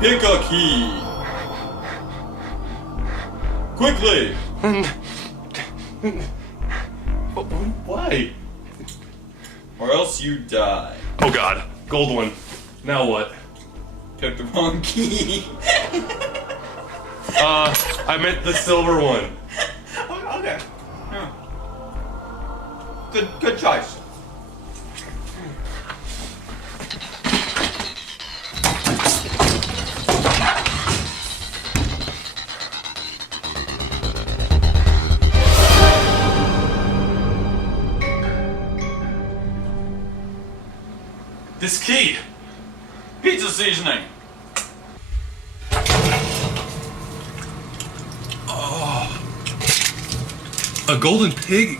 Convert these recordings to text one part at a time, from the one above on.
Pick a key. Quickly. Why? Or else you die. Oh god, gold one. Now what? Picked the wrong key. I meant the silver one. Okay. Yeah. Good choice. This key. Pizza seasoning. A golden pig?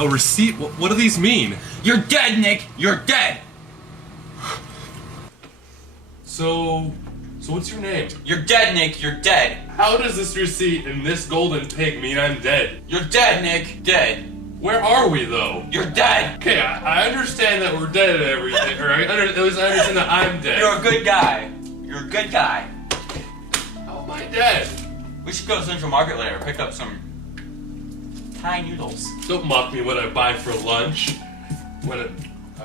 A receipt? What do these mean? You're dead, Nick. You're dead. So what's your name? You're dead, Nick. You're dead. How does this receipt and this golden pig mean I'm dead? You're dead, Nick. Dead. Where are we though? You're dead. Okay, I understand that we're dead and everything, or at least I understand that I'm dead. You're a good guy. You're a good guy. How am I dead? We should go to Central Market later. Pick up some Thai noodles. Don't mock me when I buy for lunch.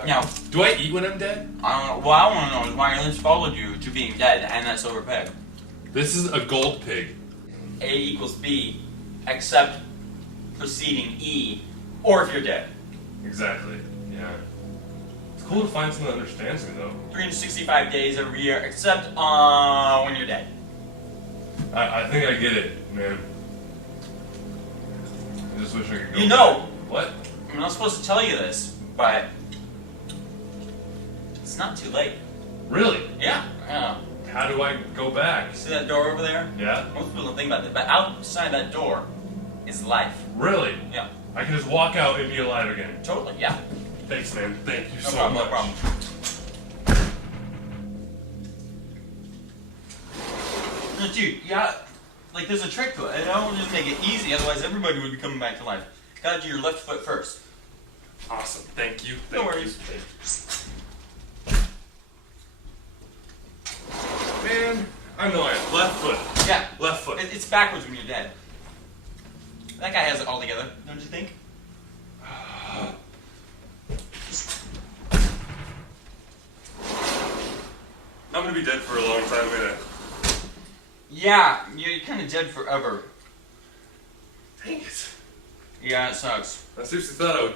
Now, Do I eat when I'm dead? I don't know. What I want to know is why your list followed you to being dead and that silver pig. This is a gold pig. A equals B, except preceding E, or if you're dead. Exactly. Yeah. It's cool to find someone that understands me though. 365 days every year, except when you're dead. I think I get it, man. I just wish I could go. You know. back. What? I'm not supposed to tell you this, but it's not too late. Really? Yeah. How do I go back? See that door over there? Yeah? Most people don't think about that, but outside that door is life. Really? Yeah. I can just walk out and be alive again. Totally. Yeah. Thanks, man. Thank you No so problem. much. No problem. No, dude, yeah. Like, there's a trick to it. I don't just make it easy, otherwise everybody would be coming back to life. Gotta do your left foot first. Awesome. Thank you. No Thank worries. you. Man, I know I have left foot. Yeah. Left foot. It's backwards when you're dead. That guy has it all together, don't you think? I'm gonna be dead for a long time, man. Yeah, you're kind of dead forever. Dang it. Yeah, it sucks. I seriously thought I would.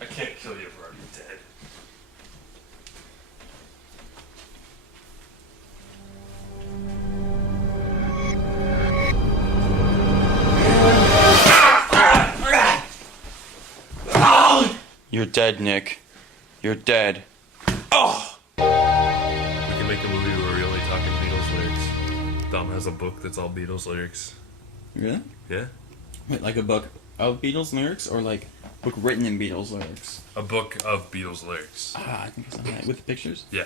I can't kill you if we're already dead. You're dead, Nick. You're dead. Oh! We can make a movie where we only talk in Beatles lyrics. Dom has a book that's all Beatles lyrics. Really? Yeah? Wait, like a book of Beatles lyrics, or like a book written in Beatles lyrics? A book of Beatles lyrics. Ah, I think it's on that with the pictures. Yeah.